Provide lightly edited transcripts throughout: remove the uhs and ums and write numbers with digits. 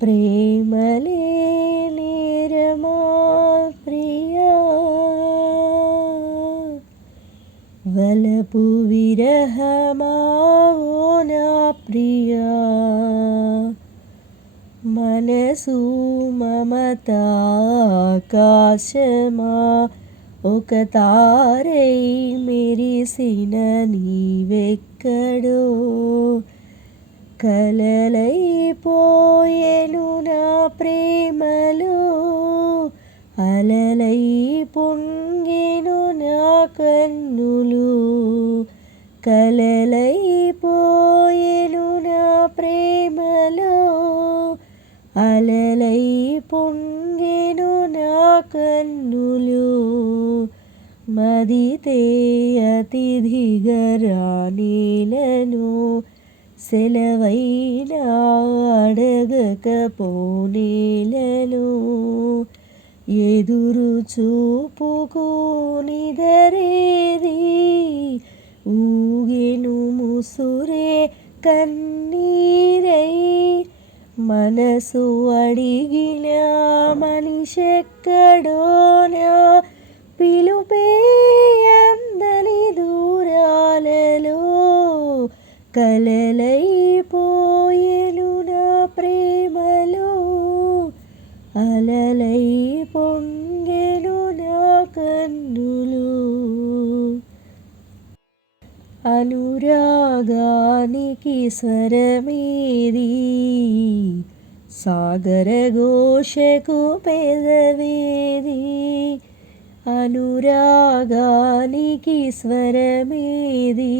ప్రేమలే నేరమా ప్రియా, వలపు విరహమా ఓ నా ప్రియా, మనసు మమతాకాశమా ఒక తారై మెరిసిన నీవెక్కడో, కలలైపోయెను నా ప్రేమలో, అలలై పొంగెను నా కన్నులు, కలలైపోయెను నా ప్రేమలో, అలలై పొంగెను నా కన్నులు, మదితే అతిథిగా రానేలను, సెలవైనా అడగకపోనేలను, ఎదురు చూపుకు నిదరేది, ఊగెను ముసురే కన్నీరై, మనసు అడిగిన మనిషెక్కడో నా పిలుపే అందని దూరాలలో, కలలైపోయెను నా ప్రేమలో, అలలై పొంగెను నా కన్నులు. అనురాగానికి స్వరమేది, సాగర ఘోషకు పెదవేది, అనురాగానికి స్వరమేది,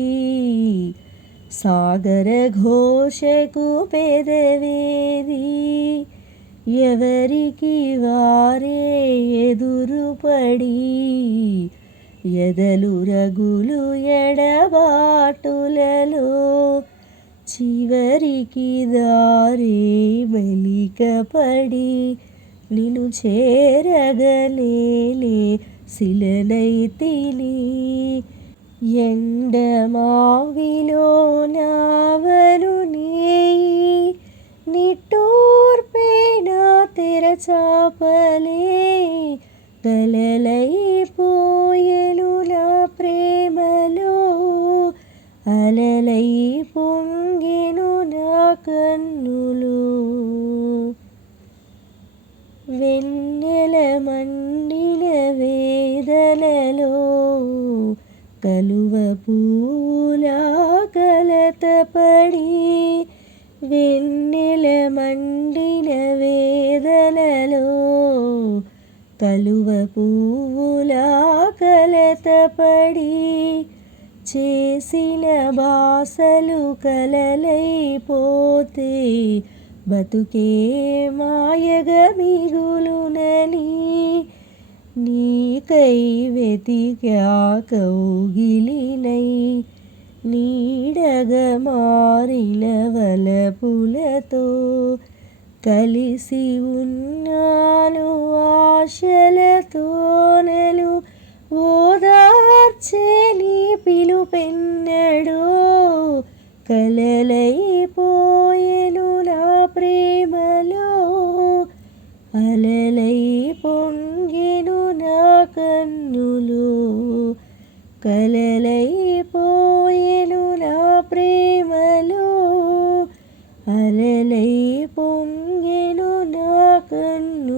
సాగర ఘోషకు పెదవేది, ఎవరికి వారే ఎదురుపడి ఎదలు రగులు ఎడబాటులలో, చివరికి దారే మెలికపడి నిన్ను చేరగనేలే శిలనైతిని, ఎండమావిలో నావను నేయి నిట్టూర్పేనా తెరచాపలే, కలలైపోయెను నా ప్రేమలో, అలలై పొంగెను నా కన్నులు, వెన్నెల మండిన వేదనలో, కలువ పూలా కలతపడి, వెన్నెల మండిన వేదనలో, కలువ పువ్వులా కలతపడి, చేసిన బాసలు కలలైపోతే బతుకే మాయగా మిగులునని, నీకై వెతికా కౌగిలినై, నీడగా మారిన వలపులతో కలిసి ఉన్నాను ఆశలతోనలు, ఓదార్చే నీ పిలుపెన్నడో, కలలైపోయెను నా ప్రేమలో, అలలై పొంగెను నా కన్నులు, కలలైపోయెను నా ప్రేమలో, అలలై పొంగెను నా కన్నులు.